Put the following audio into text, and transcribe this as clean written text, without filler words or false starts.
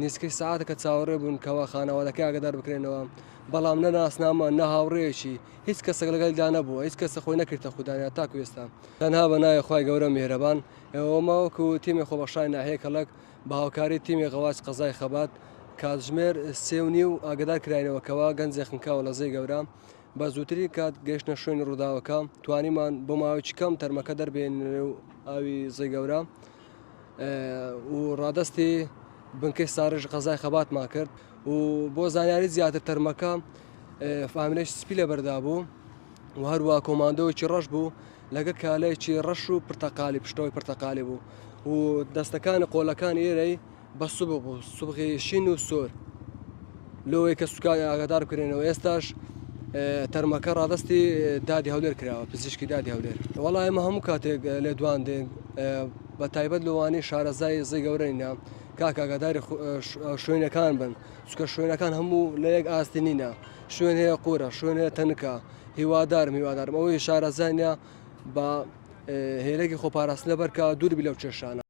نیسکەی سەعاتێکە چاوەڕێ بوون کەوا خانەوادەکە ئاگادار بکرێنەوە بەڵام نە ناسنامە نە هاوڕێیەکی هیچ کەسێک لەگەڵدا نەبووە هیچ کەسە خۆی نەکردە خوددانیا تاکو ئێستا تەنها بەنایە خی گەورە میهرەبان ئەوەماوەکو تیمی خۆبەخشای ناحەیە کەڵک بە هاوکاری تیمی غەواز قەزای خەبات کاتژمێر 3:30 ئاگادار کراینەوەکەوە گەنجێ خنکاوە لە زەی گەورە بە زووتری کات گەیشتە شوێنی ڕووداوەکە توانیمان بۆ ماوەیەکی کەم تەرمەکە دەربێن و ئاوی زەی گەورە و ڕادستی بنکەی ساڕژ قەزای خەباتمان کرد و بۆ زانیاری زیاتر تەرمەکە فامیلەی سپی لە بەردا بوو و هەروە کۆماندۆیەکی ڕەش بوو لەگە کالەیەکی ڕەش و پرتەقالی پشتەوەی پرتەقالی بوو و دەستەکانی قۆلەکان ئێرەی بە سوبک بوو سوبغی شین و سۆر لەوەی کە سوکای ئاگادار بکرێنەوە ئێستاش تەرمەکە ڕادستی دادی هەولێر کراوە پزیشکی دادی هەولێر وەڵای ئێمە هەموو کاتێک لێ دوان دێن بە تایبەت لەوانەی شارەزای زەی گەورەینە کاک ئاگاداری شوێنەکان بن چکە شوێنەکان هەموو لە یەک ئاستی نینە شوێن هەیە قورە شوێن هەیە تەنکە هیوادارم ئەوەی شارەزانیا بە هێرەی خۆپاراستن لەبەرکە دووربی لەو کێشانە